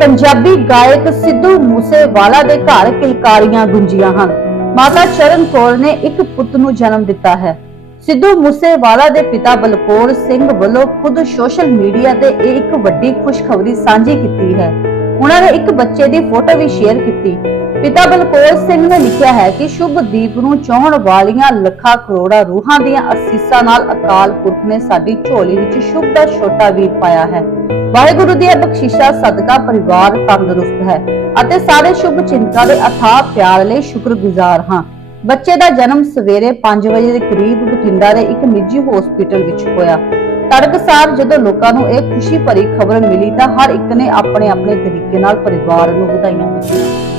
ਪੰਜਾਬੀ ਗਾਇਕ ਸਿੱਧੂ ਮੂਸੇਵਾਲਾ ਦੇ ਘਰ ਕਿਲਕਾਰੀਆਂ ਗੁੰਜੀਆਂ ਹਨ। ਮਾਤਾ ਚਰਨ ਕੌਰ ਨੇ ਇੱਕ ਪੁੱਤ ਨੂੰ ਜਨਮ ਦਿੱਤਾ ਹੈ। ਸਿੱਧੂ ਮੂਸੇਵਾਲਾ ਦੇ ਪਿਤਾ ਬਲਕੌਰ ਸਿੰਘ ਵੱਲੋਂ ਖੁਦ ਸੋਸ਼ਲ ਮੀਡੀਆ ਤੇ ਇਹ ਇੱਕ ਵੱਡੀ ਖੁਸ਼ਖਬਰੀ ਸਾਂਝੀ ਕੀਤੀ ਹੈ। ਉਹਨਾਂ ਨੇ ਇੱਕ ਬੱਚੇ ਦੀ ਫੋਟੋ ਵੀ ਸ਼ੇਅਰ ਕੀਤੀ। ਪਿਤਾ ਬਲਕੌਰ ਸਿੰਘ ਨੇ ਲਿਖਿਆ ਹੈ ਕਿ ਸ਼ੁਭ ਦੀਪ ਨੂੰ ਚਾਹਣ ਵਾਲੀਆਂ ਲੱਖਾਂ ਕਰੋੜਾਂ ਰੂਹਾਂ ਦੀਆਂ ਅਸੀਸਾਂ ਨਾਲ ਅਕਾਲ ਪੁਰਖ ਨੇ ਸਾਡੀ ਝੋਲੀ ਵਿੱਚ ਸ਼ੁਭ ਦਾ ਛੋਟਾ ਵੀਰ ਪਾਇਆ ਹੈ। ਵਾਹਿਗੁਰੂ ਦੀਆਂ ਬਖਸ਼ਿਸ਼ਾਂ ਸਦਕਾ ਪਰਿਵਾਰ ਤੰਦਰੁਸਤ ਹੈ ਅਤੇ ਸਾਰੇ ਸ਼ੁਭ ਚਿੰਤਾ ਦੇ ਅਥਾਹ ਪਿਆਰ ਲਈ ਸ਼ੁਕਰਗੁਜ਼ਾਰ ਹਾਂ। ਬੱਚੇ ਦਾ ਜਨਮ ਸਵੇਰੇ 5 ਵਜੇ ਦੇ ਕਰੀਬ ਬਠਿੰਡਾ ਦੇ ਇੱਕ ਨਿੱਜੀ ਹਸਪੀਟਲ ਵਿੱਚ ਹੋਇਆ। ਤੜਕਸਾਰ ਜਦੋਂ ਲੋਕਾਂ ਨੂੰ ਇਹ ਖੁਸ਼ੀ ਭਰੀ ਖਬਰ ਮਿਲੀ ਤਾਂ ਹਰ ਇੱਕ ਨੇ ਆਪਣੇ ਆਪਣੇ ਤਰੀਕੇ ਨਾਲ ਪਰਿਵਾਰ ਨੂੰ ਵਧਾਈਆਂ ਦਿੱਤੀਆਂ।